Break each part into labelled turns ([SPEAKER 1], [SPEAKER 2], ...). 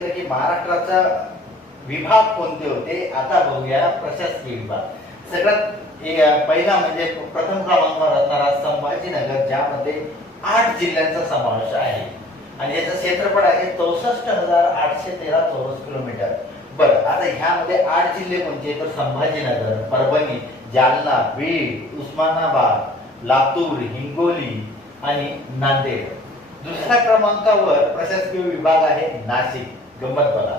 [SPEAKER 1] की महाराष्ट्राचा विभाग कोणते होते आता बघूया प्रशासकीय विभाग. सगळ्यात पहिला म्हणजे प्रथम क्रमांकावर असणारा संभाजीनगर ज्यामध्ये आठ जिल्ह्यांचा समावेश आहे. आणि याचं क्षेत्रफळ आहे चौसष्ट हजार आठशे तेरा चौरस किलोमीटर. बरं आता ह्यामध्ये आठ जिल्हे कोणते? तर संभाजीनगर परभणी जालना बीड उस्मानाबाद लातूर हिंगोली आणि नांदेड. दुसऱ्या क्रमांकावर प्रशासकीय विभाग आहे नाशिक. गंमत बघा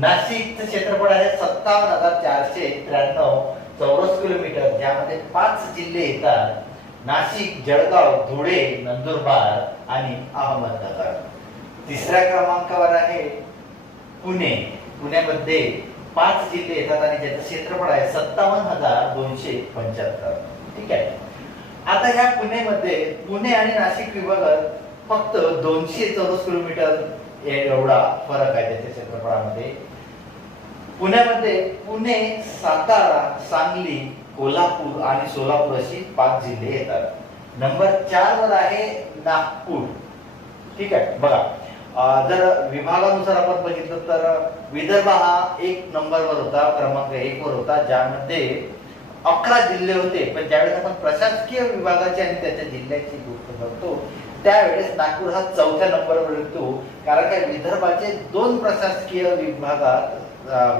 [SPEAKER 1] नाशिकचं क्षेत्रफळ आहे सत्तावन्न हजार चारशे त्र्याण्णव चौरस किलोमीटर. ज्यामध्ये पाच जिल्हे येतात. नाशिक जळगाव धुळे नंदुरबार आणि अहमदनगर. तिसऱ्या क्रमांकावर आहे पुणे. पुण्यामध्ये पाच जिल्हे येतात आणि ज्याचं क्षेत्रफळ आहे सत्तावन्न हजार दोनशे पंच्याहत्तर. ठीक आहे? आता ह्या पुणेमध्ये पुणे आणि नाशिक विभागात फक्त दोनशे चौरस किलोमीटर एवढा फरक आहे त्याच्या क्षेत्रफळामध्ये पुण्यामध्ये पुणे सातारा सांगली कोल्हापूर आणि सोलापूर अशी पाच जिल्हे येतात. नंबर चार वर आहे नागपूर. ठीक आहे बघा. जर विभागानुसार आपण बघितलं तर विदर्भ हा एक नंबरवर होता क्रमांक एक वर होता ज्यामध्ये अकरा जिल्हे होते. पण ज्यावेळेस आपण प्रशासकीय विभागाची आणि त्याच्या जिल्ह्याची गोष्ट करतो त्यावेळेस नागपूर हा चौथ्या नंबरवर येतो कारण काय विदर्भाचे दोन प्रशासकीय विभागात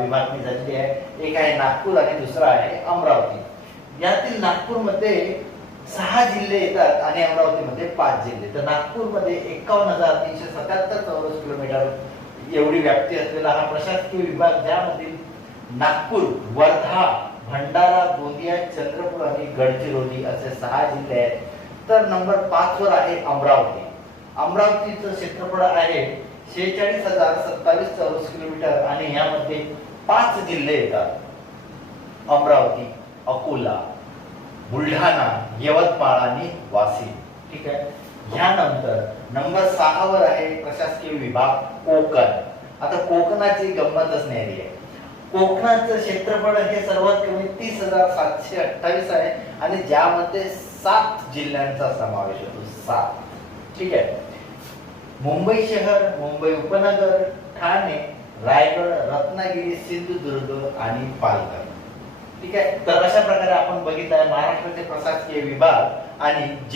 [SPEAKER 1] विभागणी झालेली आहे. एक आहे नागपूर आणि दुसरा आहे अमरावती. यातील नागपूरमध्ये सहा जिल्हे येतात आणि अमरावतीमध्ये पाच जिल्हे. तर नागपूरमध्ये एकावन्न हजार तीनशे सत्याहत्तर चौरस किलोमीटर एवढी व्याप्ती असलेला हा प्रशासकीय विभाग ज्यामधील नागपूर वर्धा भंडारा गोंदिया चंद्रपूर आणि गडचिरोली असे सहा जिल्हे आहेत. तर नंबर पाच वर आहे अमरावती. अमरावतीचं क्षेत्रफळ आहे शेहेचाळीस हजार सत्तावीस चौरस किलोमीटर आणि यामध्ये पाच जिल्हे येतात. अमरावती अकोला बुलढाणा यवतमाळ आणि वाशिम. ठीक आहे? ह्यानंतर नंबर सहावर आहे प्रशासकीय विभाग कोकण. आता कोकणाची गंमतच नाही आहे. कोकणाचं क्षेत्रफळ हे सर्वात कमी तीस हजार सातशे अठ्ठावीस आहे आणि ज्यामध्ये सात जिल्ह्यांचा समावेश होतो सात. ठीक आहे? मुंबई शहर मुंबई उपनगर ठाणे रायगड रत्नागिरी सिंधुदुर्ग आणि पालघर. ठीक आहे? तर अशा प्रकारे आपण बघितलं आहे महाराष्ट्राचे प्रशासकीय विभाग आणि